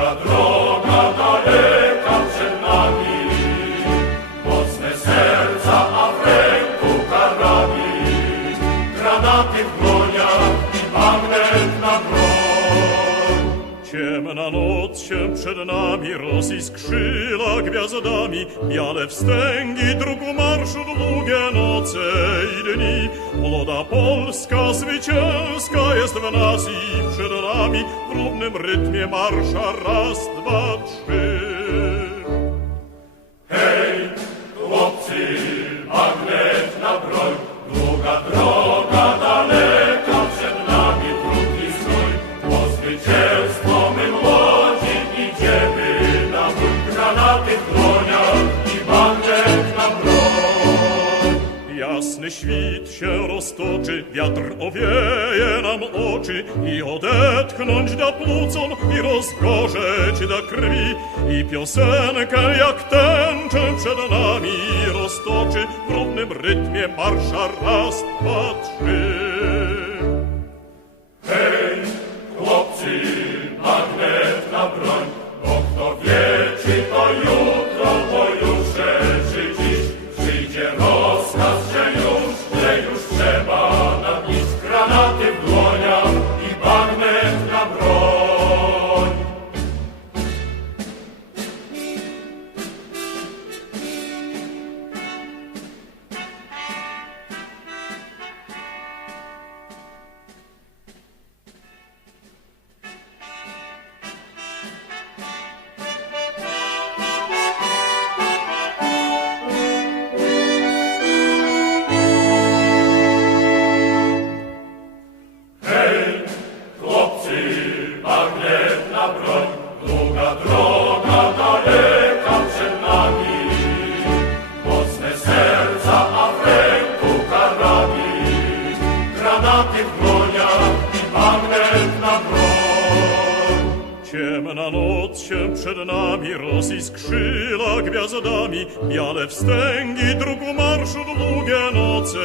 Ladrón. Ciemna noc się przed nami roziskrzyla gwiazdami, biale wstęgi drugu marszu długie noce i dni. Młoda Polska zwycięska jest w nas i przed nami w równym rytmie marsza raz, dwa, trzy. Świt się roztoczy, wiatr owieje nam oczy i odetchnąć da płucom i rozgorzeć da krwi i piosenkę jak tęczę przed nami roztoczy w równym rytmie marsza raz, dwa, trzy. Ciemna noc się przed nami roziskrzyla gwiazdami, biale wstęgi drugu marszu długie noce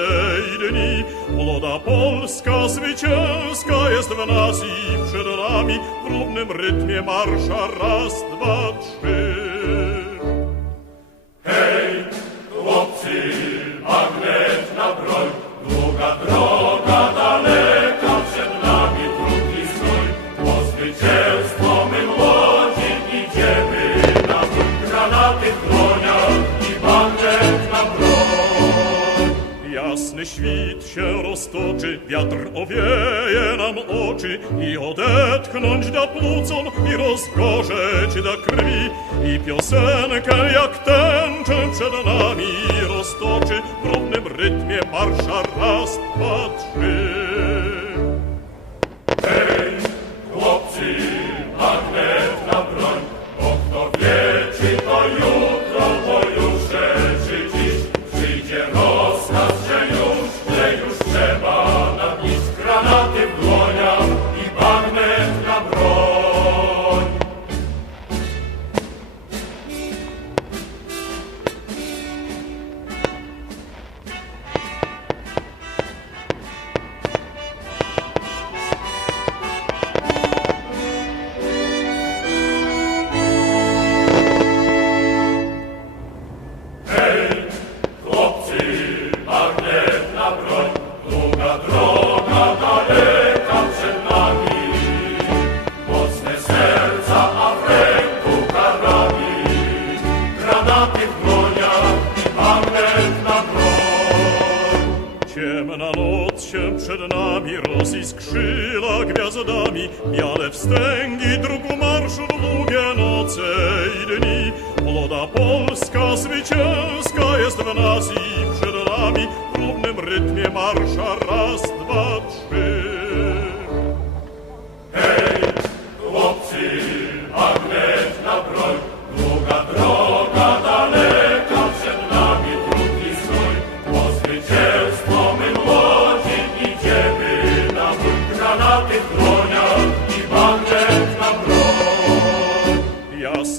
i dni. Młoda Polska zwycięska jest w nas i przed nami w równym rytmie marsza raz, dwa, trzy. Jasny świt się roztoczy, wiatr owieje nam oczy i odetchnąć da płucom i rozgorzeć da krwi i piosenkę jak tęczę przed nami roztoczy w równym rytmie marsza raz, dwa, trzy. Przed nami. Roziskrzyla gwiazdami, biale wstęgi drugu marszu długie noce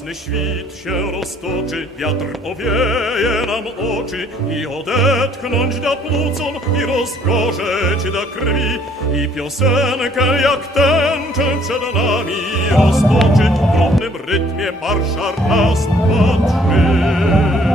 Jasny świt się roztoczy, wiatr owieje nam oczy i odetchnąć da płucom i rozgorzeć da krwi i piosenkę jak tęczę przed nami roztoczy w równym rytmie marsza raz, dwa, trzy.